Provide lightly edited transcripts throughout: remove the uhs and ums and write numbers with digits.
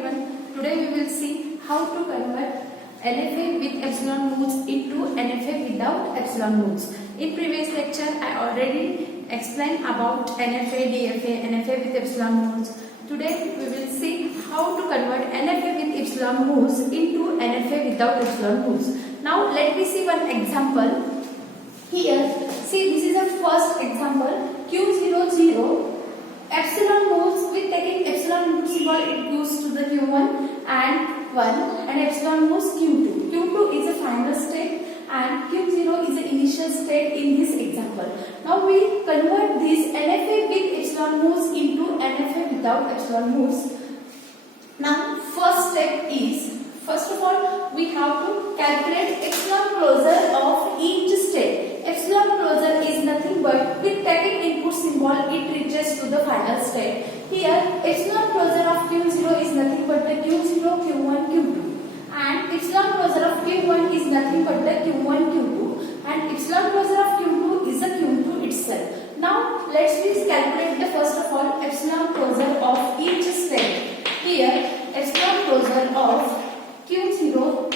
everyone. Today we will see how to convert NFA with epsilon modes into NFA without epsilon modes. In previous lecture I already explained about NFA, DFA, NFA with epsilon modes. Today we will see how to convert NFA with epsilon modes into NFA without epsilon modes. Now let me see one example. Here, see, this is the first example. Q00 epsilon modes with taking epsilon symbol, it goes to the Q1 and 1, and epsilon moves Q2. Q2 is a final state and Q0 is the initial state in this example. Now we convert this NFA with epsilon modes into NFA without epsilon modes. Now first step is, first of all, we have to calculate epsilon closure of each state. Epsilon closure is nothing but with taking input symbol it reaches to the final state. Here epsilon closure of Q0 is nothing but the Q0, Q1, Q2, and epsilon closure of Q1 is nothing but the Q1, Q2, and epsilon closure of Q2 is the Q2 itself. Now let's please calculate the first of all epsilon closure of each state. Here epsilon closure of Q0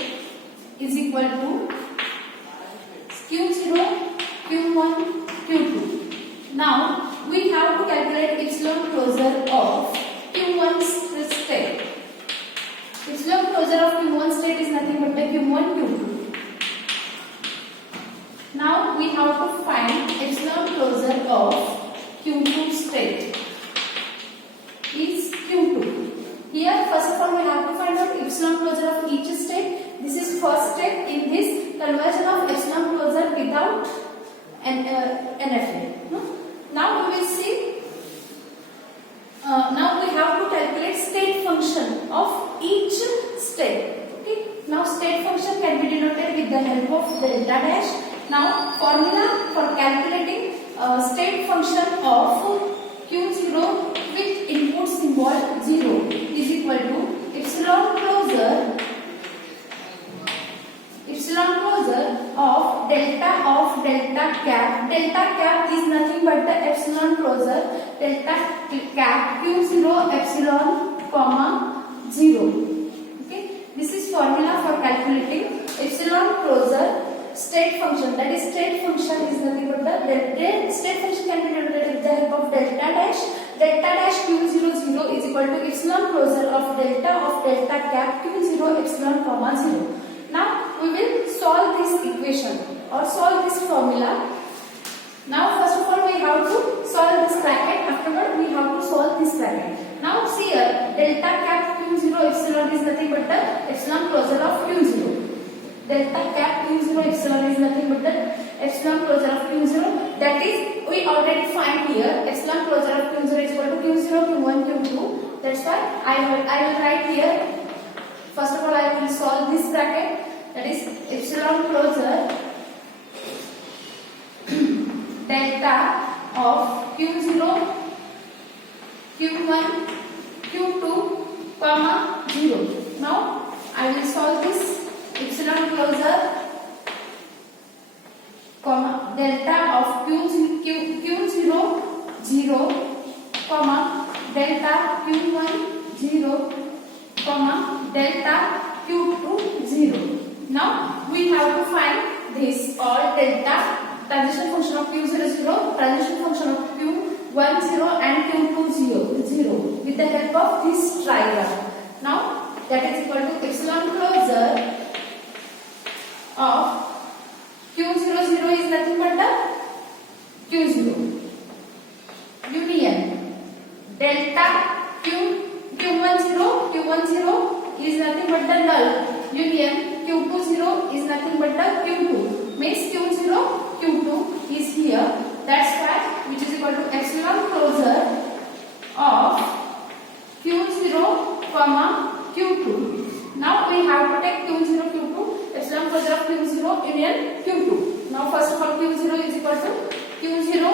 is equal to Q0, Q1, Q2. Now we have to calculate epsilon closure of Q1 state. Epsilon closure of Q1 state is nothing but the Q1, Q2. Now we have to find epsilon closure of Q2 state is Q2. Here first of all we have to find out epsilon closure of each state. This is first step in this conversion of epsilon closure without NFA. Now we will see. Now we have to calculate state function of each state. Okay. Now state function can be denoted with the help of delta dash. Now formula for calculating state function of Q0 with input symbol 0 is equal to epsilon closure of delta cap. Delta cap is nothing but the epsilon closure delta cap Q0 epsilon comma 0. Okay, this is formula for calculating epsilon closure state function. That is state function is nothing but the state function can be denoted with the help of delta dash. Delta dash Q00 is equal to epsilon closure of delta cap Q0 epsilon comma 0. Now we will solve this equation or solve this formula. Now first of all we have to solve this bracket. Afterward we have to solve this bracket. Now see here delta cap Q0 epsilon is nothing but the epsilon closure of Q0. Delta cap Q0 epsilon is nothing but the epsilon closure of Q0. That is we already find here epsilon closure of Q0 is equal to Q0, Q1, Q2. That's why I will write here. First of all, I will solve this bracket. That is epsilon closure delta of Q0, Q1, Q2, comma 0. Now I will solve this epsilon closure comma delta of Q0 0 comma delta Q1 0 comma delta Q2 0. Now we have to find this all delta transition function of Q0 0, transition function of Q1 0 and Q2 0 with the help of this trigram. Now that is equal to epsilon closure of Q00 is nothing but the Q0 union delta Q10 is nothing but the null union Q20 is nothing but the Q2. Means Q0 Q2 is here. That's why which is equal to epsilon closure of Q0 comma Q2. Now we have to take Q0 Q2 epsilon closure of Q0 union Q2. Now first of all Q0 is equal to Q0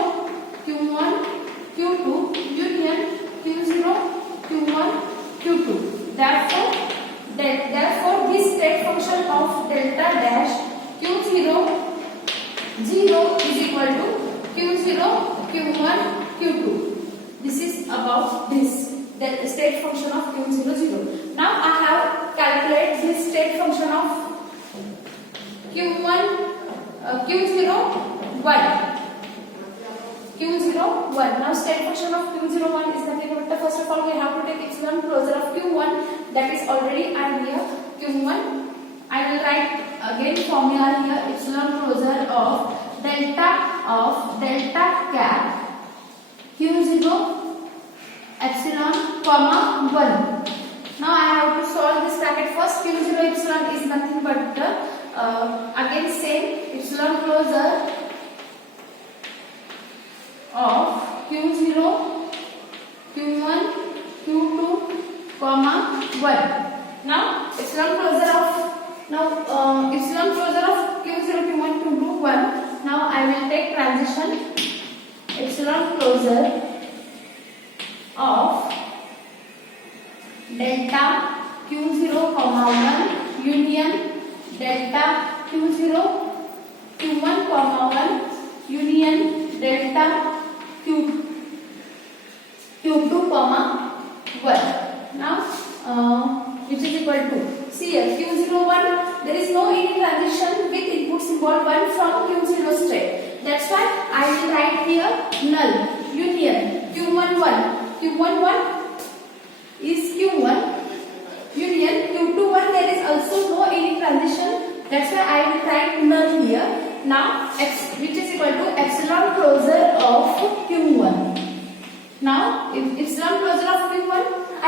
Q1 Q2 union Q0 Q1 Q2. Therefore this state function of delta dash Q0 0 is equal to Q0 Q1 Q2. This is about this the state function of Q00. Now Q0 1. Q0 1. Now state function of Q0 1 is nothing but first of all we have to take epsilon closure of Q1, that is already I am here Q1. I will write again formula here, epsilon closure of delta cap Q0 epsilon comma 1. Now I have to solve this bracket first. Q0 epsilon is nothing but the again same epsilon closure of Q0 Q1 Q2 comma 1. Now epsilon closure of Q0 Q1 Q2 1. Now I will take transition epsilon closure of delta Q0 comma 1 union delta Q0 Q1 comma 1 union delta Q2 comma 1. Now which is equal to, see here Q01, there is no any transition with input symbol 1 from Q0 state. That's why I will write here null union Q11 is Q1 union Q21, there is also no any transition. That's why I will write null here. Now which is equal to epsilon closure of Q1. Now if epsilon closure of Q1, I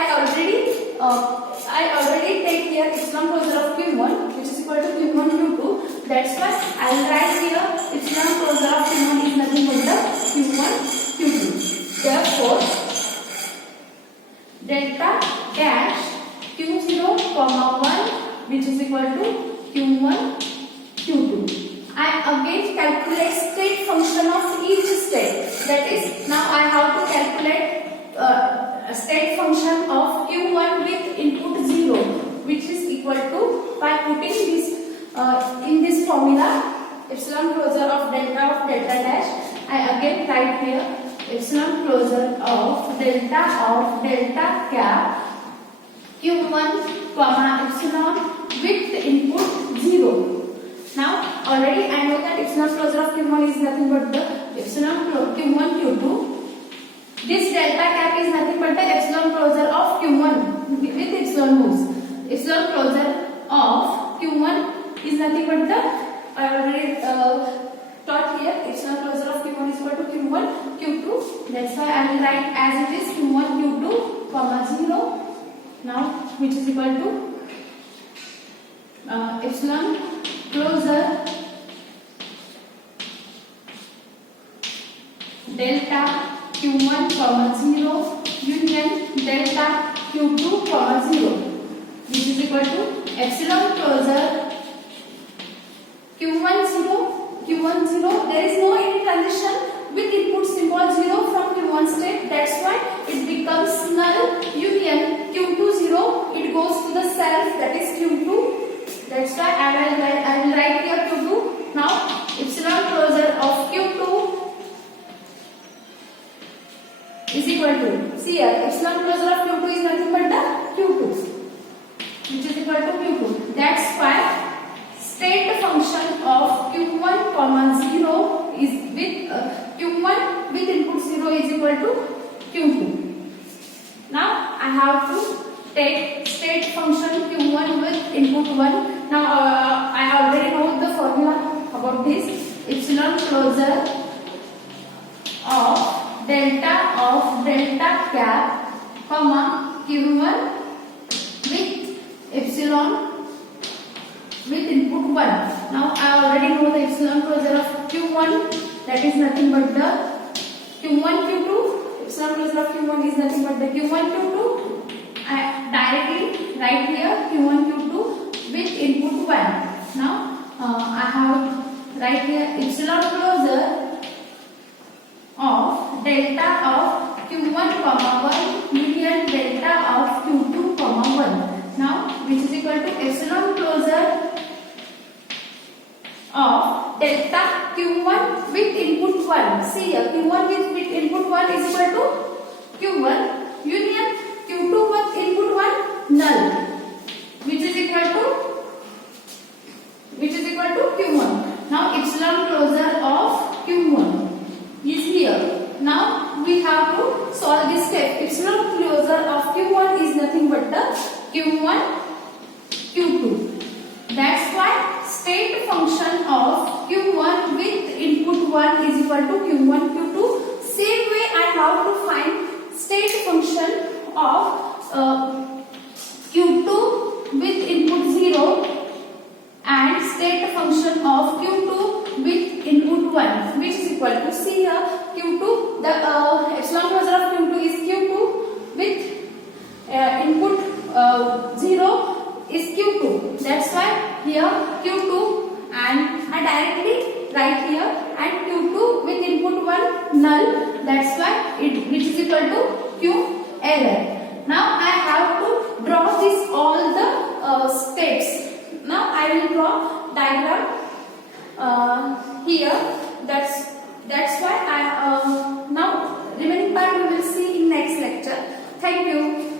already take here epsilon closure of Q1, which is equal to Q1 Q2. That's why I will write here epsilon closure of Q1 is nothing but the Q1 Q2. Therefore delta dash Q0 comma 1, which is equal to Q1 Q2. I again calculate state function of each state. That is, now I have to calculate state function of Q1 with input 0, which is equal to, by putting this in this formula, epsilon closure of delta dash, I again write here epsilon closure of delta cap Q1 comma epsilon with input 0. Now already I know that epsilon closure of Q1 is nothing but the epsilon Q1 Q2. This delta cap is nothing but the epsilon closure of Q1 with epsilon moves. Epsilon closure of Q1 is nothing but the, I already taught here, epsilon closure of Q1 is equal to Q1 Q2. That's why I will write as it is Q1 Q2 comma 0. Now which is equal to epsilon closure delta Q1 comma 0 union delta Q2 comma 0, which is equal to epsilon closure Q1 0. There is no any transition with input symbol 0 from Q1 state. That's why it becomes null union Q2 0. It goes to the self, that is Q2. That's why I will write here Q2. Now epsilon closure of Q2 is equal to, see here epsilon closure of Q2 is nothing but the Q2, which is equal to Q2. That's why state function of Q1 comma 0 is with Q1 with input 0 is equal to Q2. Now I have to take state function Q1 with input 1. Now I already know the formula about this. Epsilon closure of delta cap comma Q1 with epsilon with input 1. Now I already know the epsilon closure of Q1, that is nothing but the Q1 Q2. Epsilon closure of Q1 is nothing but the Q1 Q2. I directly write here Q1 Q2 with input 1. Now I have write here epsilon closure of delta of Q1 comma 1 union delta of Q2 comma 1. Now which is equal to epsilon closure of delta Q1 with input 1. See here Q1 with input 1 is equal to Q1 union Q2 with input 1 null, which is equal to Q1. Now epsilon closure Q1, Q2. That's why state function of Q1 with input 1 is equal to Q1, Q2. Same way I have to find state function of Q2 with input 0 and state function of Q2 with input 1, which is equal to, see here, Q2, the epsilon measure of Q2 is Q2 with input 0 is Q2. That's why here Q2, and I directly write here, and Q2 with input 1 null. That's why which is equal to Q error. Now I have to draw this all the steps. Now I will draw diagram here. That's why I now remaining part we will see in next lecture. Thank you.